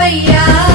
ஐயா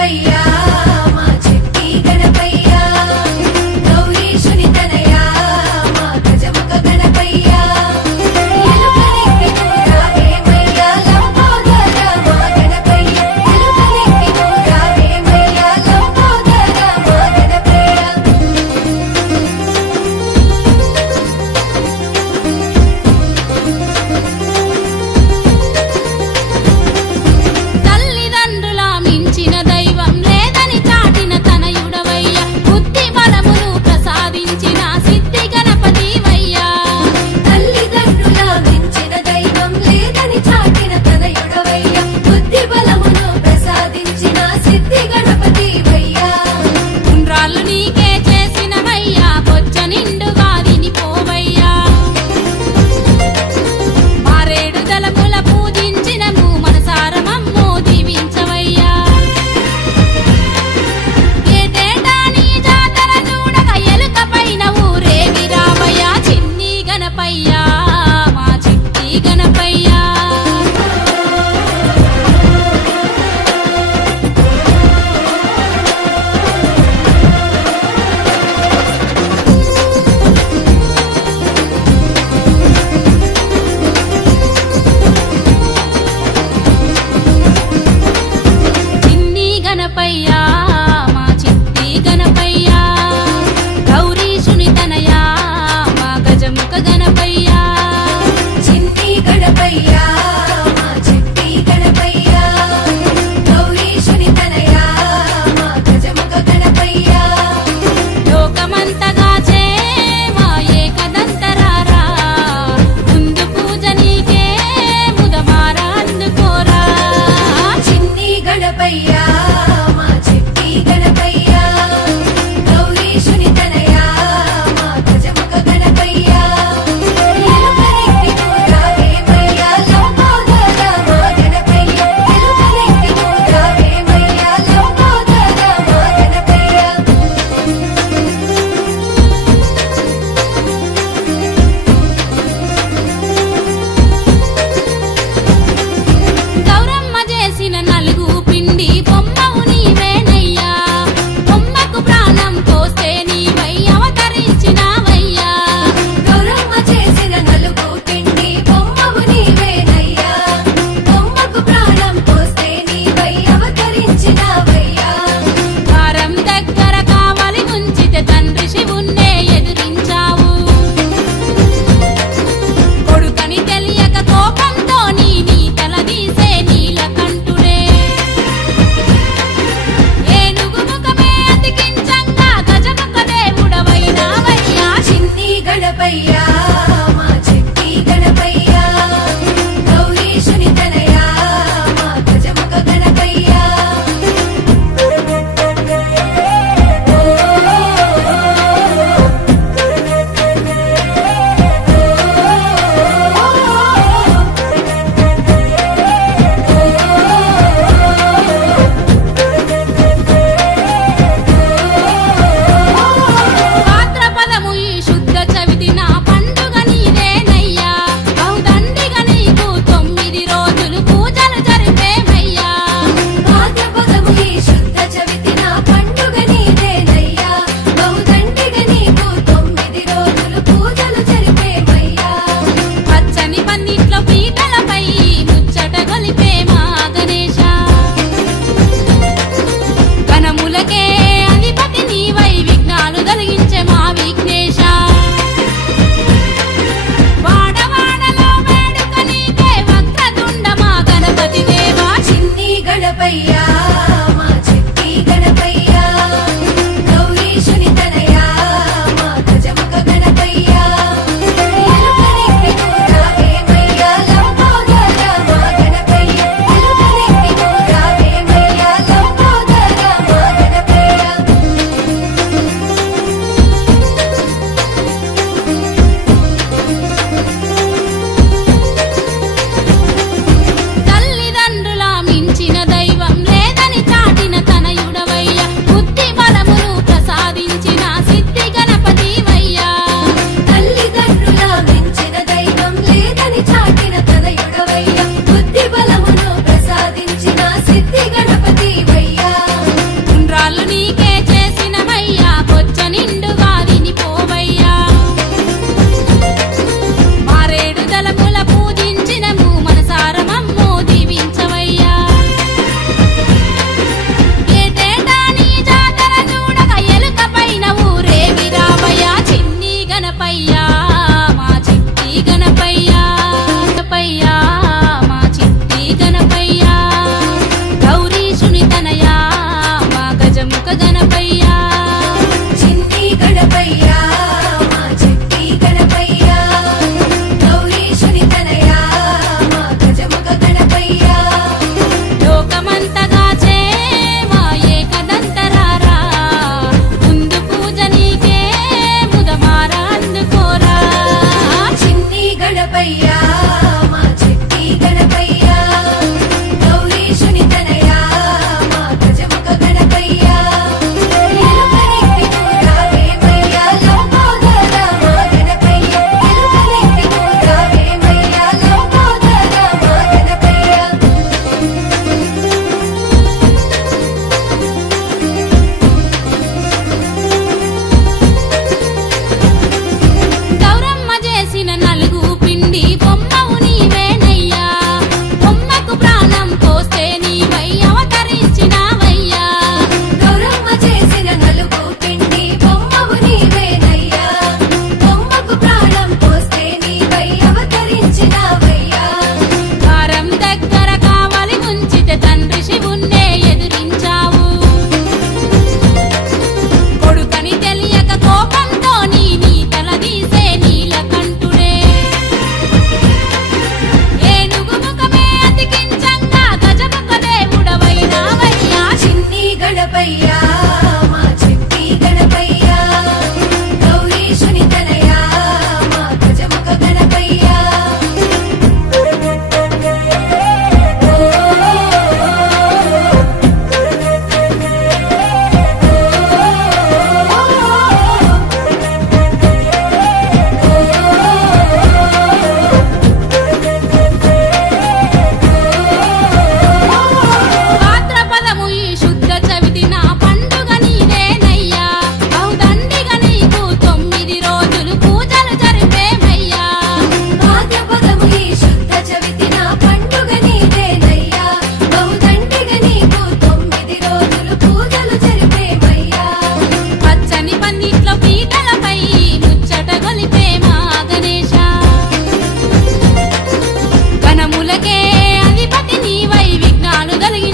ஐயா